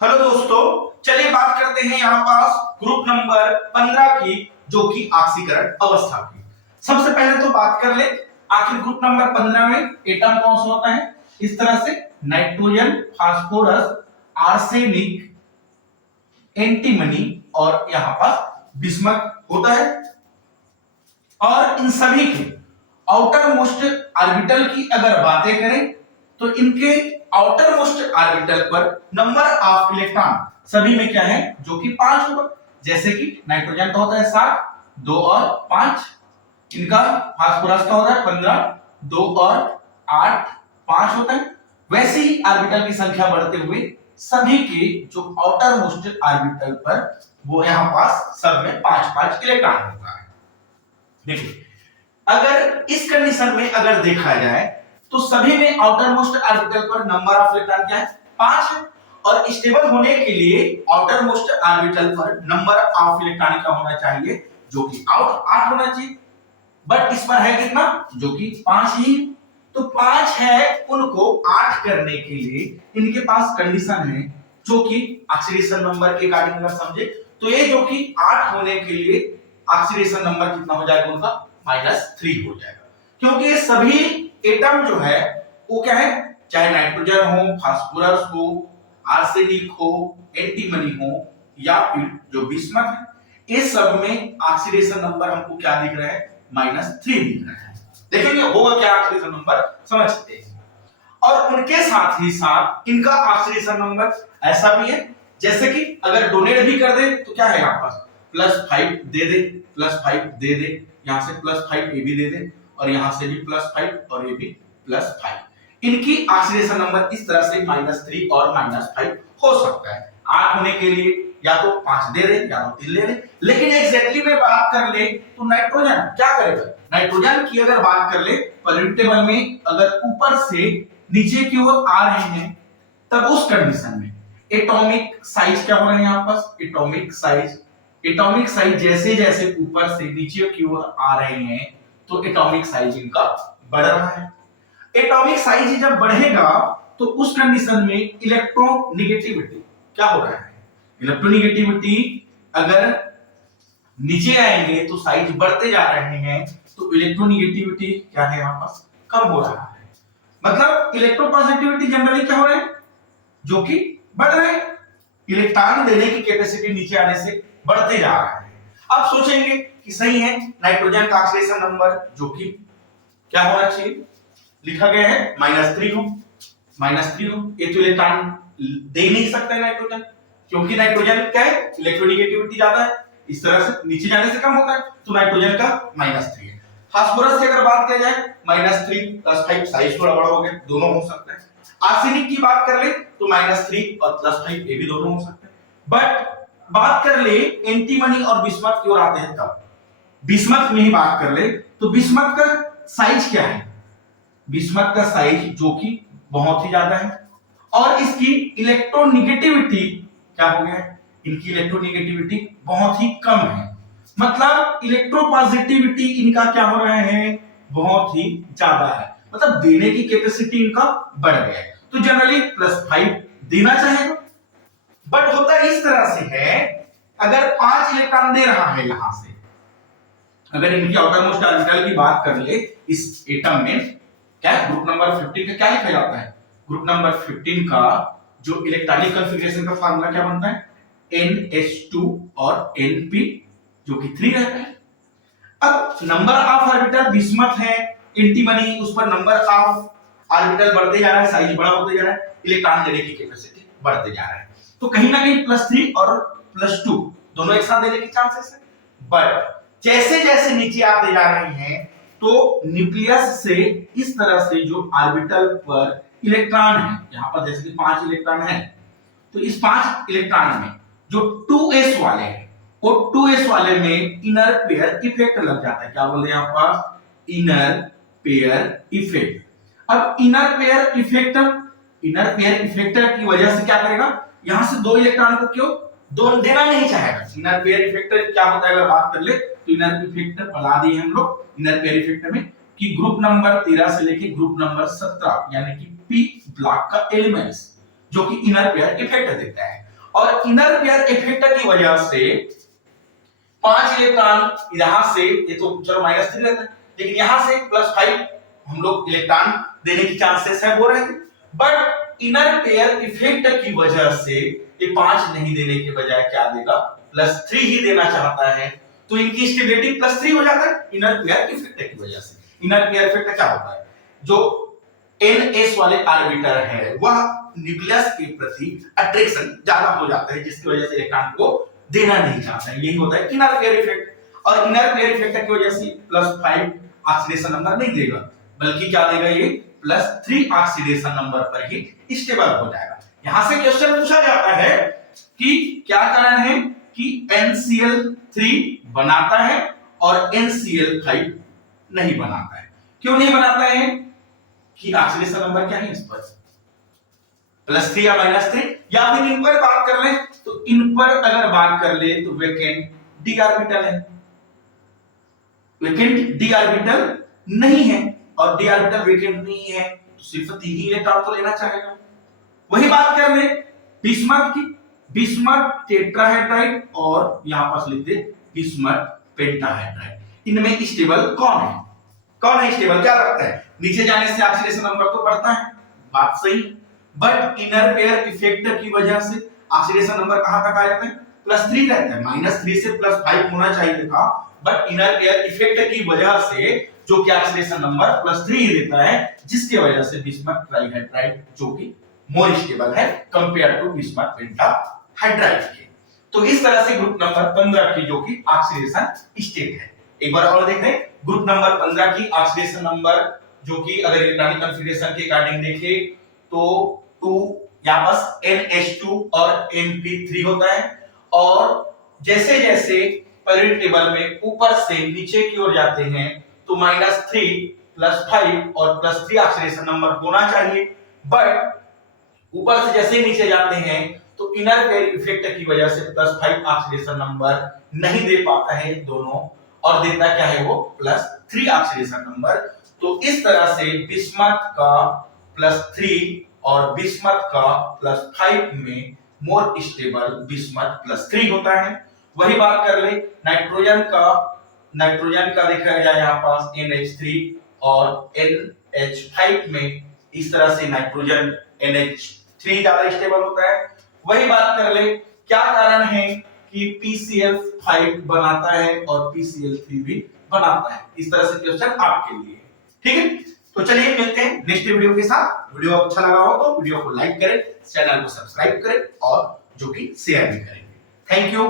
Hello दोस्तों, चलिए बात करते हैं यहाँ पास ग्रुप नंबर 15 की, जो कि ऑक्सीकरण अवस्था की। सबसे पहले तो बात कर ले आखिर ग्रुप नंबर 15 में एटम कौन सा होता है। इस तरह से नाइट्रोजन, फास्फोरस, आर्सेनिक, एंटीमनी और यहाँ पास बिस्मथ होता है। और इन सभी के आउटर मोस्ट ऑर्बिटल की अगर बातें करें तो इनके आउटर मोस्ट ऑर्बिटल पर नंबर ऑफ इलेक्ट्रॉन सभी में क्या है, जो कि 5 होगा। जैसे कि नाइट्रोजन का होता है 7, 2 और 5। इनका फास्फोरस का होता है 15, 2 और 8, 5 होता है। वैसे ही ऑर्बिटल की संख्या बढ़ते हुए सभी के जो आउटर मोस्ट ऑर्बिटल पर वो यहां पास सब में 5-5 इलेक्ट्रॉन होता है। देखिए, अगर इस कंडीशन में अगर देखा जाए तो सभी में आउटर मोस्ट ऑर्बिटल पर नंबर ऑफ इलेक्ट्रॉन क्या है, 5 है। और स्टेबल होने के लिए आउटर मोस्ट ऑर्बिटल पर नंबर ऑफ इलेक्ट्रॉन का होना चाहिए, जो कि 8 होना चाहिए। बट इस पर है कितना, जो कि 5 ही। तो 5 है, उनको 8 करने के लिए इनके पास कंडीशन है, जो कि ऑक्सीडेशन नंबर के अकॉर्डिंग अगर समझे तो ये जो कि 8 होने के लिए ऑक्सीडेशन नंबर कितना हो जाएगा उनका, -3 हो जाएगा। क्योंकि ये सभी एटम जो है वो क्या है, चाहे नाइट्रोजन हो, फास्फोरस हो, आर्सेनिक हो, एंटीमनी हो या फिर जो बिस्मथ है, ये सब में ऑक्सीडेशन नंबर हमको क्या दिख रहा है, -3 दिख रहा है। देखेंगे होगा क्या ऑक्सीडेशन नंबर, समझ सकते हैं। और उनके साथ ही साथ इनका ऑक्सीडेशन नंबर ऐसा भी है, जैसे कि अगर डोनेट भी कर दे तो क्या है यहाँ पास +5 दे दे, +5 दे दे, यहां से +5 ये भी दे दे, और यहां से भी +5 और ये भी +5। इनकी ऑक्सीडेशन नंबर इस तरह से -3 और -5 हो सकता है। 8 होने के लिए या तो 5 दे दे या तो 3 ले ले। लेकिन एग्जैक्टली में बात कर ले तो नाइट्रोजन क्या करेगा, नाइट्रोजन की अगर बात कर ले पीरियोडिक टेबल में अगर ऊपर से नीचे की ओर आ रहे हैं, तब उस कंडीशन में एटॉमिक साइज क्या हो रहे हैं यहाँ पास, एटॉमिक साइज जैसे जैसे ऊपर से नीचे की ओर आ रहे हैं तो एटॉमिक साइज इनका बढ़ रहा है। एटॉमिक साइज जब बढ़ेगा तो उस कंडीशन में इलेक्ट्रोनेगेटिविटी क्या हो रहा है, इलेक्ट्रोनेगेटिविटी अगर नीचे आएंगे तो साइज बढ़ते जा रहे हैं, तो इलेक्ट्रोनेगेटिविटी क्या है यहाँ पास, कम हो रहा है। मतलब इलेक्ट्रोपॉजिटिविटी जनरली क्या हो रहा है, जो कि बढ़ रहे हैं। इलेक्ट्रॉन देने की कैपेसिटी नीचे आने से बढ़ते जा रहा है। अब सोचेंगे कि सही है, नाइट्रोजन का ऑक्सीडेशन नंबर जो कि क्या होना चाहिए, लिखा गया है -3 हो, -3 हो। ये तो इलेक्ट्रॉन दे नहीं सकता है नाइट्रोजन, क्योंकि नाइट्रोजन क्या है, इलेक्ट्रोनेगेटिविटी ज्यादा है, इस तरह से नीचे जाने से कम होता है, तो नाइट्रोजन का -3 है। फास्फोरस की अगर बात किया जाए -3 +5, साइज थोड़ा बड़ा हो गया, दोनों हो सकता है। आर्सेनिक की बात कर ले तो -3 और +5 ये भी दोनों हो सकते हैं। बट बात कर ले एंटीमनी और बिस्मथ की ओर आते हैं, तब बिस्मथ में ही बात कर ले तो बिस्मथ का साइज क्या है, बिस्मथ का साइज जो कि बहुत ही ज्यादा है। और इसकी इलेक्ट्रोनेगेटिविटी क्या हो गया, इनकी इलेक्ट्रोनेगेटिविटी बहुत ही कम है। मतलब इलेक्ट्रोपॉजिटिविटी इनका क्या हो रहा है, बहुत ही ज्यादा है। मतलब देने की कैपेसिटी इनका बढ़ गया है, तो जनरली +5 देना चाहेगा। बट होता इस तरह से है, अगर 5 इलेक्ट्रॉन दे रहा है यहां से, अगर इनकी आउटर मोस्ट ऑर्बिटल की बात कर ले इस एटम में, क्या ग्रुप नंबर 15 का क्या लिखा जाता है, ग्रुप नंबर 15 का जो इलेक्ट्रॉनिक कॉन्फ़िगरेशन का फार्मूला क्या बनता है, NH2 और Np जो कि 3 रहता है। अब नंबर ऑफ ऑर्बिटल बिस्मथ है, एंटीमनी, उस पर नंबर ऑफ ऑर्बिटल बढ़ते जा रहा है, साइज बड़ा होते जा रहा है, इलेक्ट्रॉन देने की कैपेसिटी बढ़ते जा रहा है। तो कहीं ना कहीं +3 और +2 दोनों एक साथ देने के चांसेस है। बट जैसे जैसे नीचे आते जा रहे हैं तो न्यूक्लियस से इस तरह से जो ऑर्बिटल पर इलेक्ट्रॉन है, यहां पर जैसे कि 5 इलेक्ट्रॉन है, तो इस 5 इलेक्ट्रॉन में जो 2s वाले हैं, वो 2s वाले में इनर पेयर इफेक्ट लग जाता है। क्या बोलते हैं यहां पास, इनर पेयर इफेक्ट। अब इनर पेयर इफेक्ट की वजह से क्या करेगा, यहां से 2 इलेक्ट्रॉन को क्यों दोनों देना नहीं चाहेगा। इनर पेयर इफेक्ट क्या होता है अगर बात कर ले तो इनर इफेक्ट बता दिए हम लोग इनर पेयर इफेक्ट में कि ग्रुप नंबर 13 से लेके ग्रुप नंबर 17 यानी कि पी ब्लॉक का एलिमेंट्स जो कि इनर पेयर इफेक्ट देता है, और इनर पेयर इफेक्ट की वजह से 5 इलेक्ट्रॉन यहां से, ये तो चलो -3 रहता है, लेकिन यहां से +5 हम लोग इलेक्ट्रॉन देने की चांसेस है बोल रहे थे। बट इनर पेयर इफेक्ट की वजह से ये 5 नहीं देने के बजाय क्या देगा, +3 ही देना चाहता है, तो इनकी स्टेबिलिटी +3 हो जाता है इनर पेयर इफेक्ट की वजह से। इनर पेयर इफेक्ट क्या होता है, जो NS वाले ऑर्बिटर है वह न्यूक्लियस के प्रति अट्रैक्शन ज्यादा हो जाता है, जिसकी वजह से इलेक्ट्रॉन को देना नहीं चाहता है, यही होता है इनर पेयर इफेक्ट। और इनर पेयर इफेक्ट की वजह से +5 ऑक्सीडेशन नंबर नहीं देगा, बल्कि क्या देगा, ये +3 ऑक्सीडेशन नंबर पर ही स्टेबल हो जाएगा। यहां से क्वेश्चन पूछा जाता है कि क्या कारण है कि NCl3 बनाता है और NCl5 नहीं बनाता है। क्यों नहीं बनाता है कि ऑक्सीडेशन नंबर क्या है इस पर, +3 या -3, या फिर इन पर बात कर ले तो इन पर अगर बात कर ले तो वेकेंट d ऑर्बिटल है, वेकेंट d ऑर्बिटल नहीं है, और d ऑर्बिटल वेकेंट नहीं है तो सिर्फ 3 ही इलेक्ट्रॉन तो लेना चाहेगा। वही बात कर ले बिस्मथ की, बिस्मथ टेट्राहेड्राइड और यहां पास लिखते बिस्मथ पेंटाहेड्राइड, इनमें स्टेबल कौन है, कौन है स्टेबल, क्या लगता है, नीचे जाने से ऑक्सीडेशन नंबर तो बढ़ता है, बात सही, बट इनर पेयर इफेक्ट की वजह से ऑक्सीडेशन नंबर कहां तक आ जाता है, +3 रहता है, -3 से +5 होना चाहिए था, बट इनर पेयर इफेक्ट की वजह से जो कि ऑक्सीडेशन नंबर +3 ही देता है, जिसकी वजह से बिस्मथ ट्राइहाइड्राइड जो कि मोर स्टेबल है कंपेयर टू बिस्मथ पेंटाहाइड्राइड के। तो इस तरह से ग्रुप नंबर 15 की जो कि ऑक्सीडेशन स्टेट है। एक बार और देख लें, ग्रुप नंबर 15 की ऑक्सीडेशन नंबर जो कि अगर इलेक्ट्रॉनिक कॉन्फ़िगरेशन के अकॉर्डिंग देखें तो 2 यहां पास NH2 और NP3 होता है, और जैसे जैसे पीरियड टेबल में ऊपर से नीचे की ओर जाते हैं तो -3 +5 और +3 ऑक्सीडेशन नंबर होना चाहिए, बट ऊपर से जैसे नीचे जाते हैं तो इनर पेयर इफेक्ट की वजह से +5 ऑक्सीडेशन नंबर नहीं दे पाता है दोनों, और देता क्या है वो +3 ऑक्सीडेशन नंबर। तो इस तरह से बिस्मथ का +3 और बिस्मथ का +5 में मोर स्टेबल बिस्मथ +3 होता है। वही बात कर ले नाइट्रोजन का देखा जाए यहाँ पास NH3 और NH5 में, इस तरह से नाइट्रोजन NH3 ज्यादा स्टेबल होता है। वही बात कर ले क्या कारण है कि PCl5 बनाता है और PCl3 भी बनाता है, इस तरह से क्वेश्चन आपके लिए, ठीक है। तो चलिए मिलते हैं नेक्स्ट वीडियो के साथ। वीडियो अच्छा लगा हो तो वीडियो को लाइक करें, चैनल को सब्सक्राइब करें और जो कि शेयर भी करें। Thank you.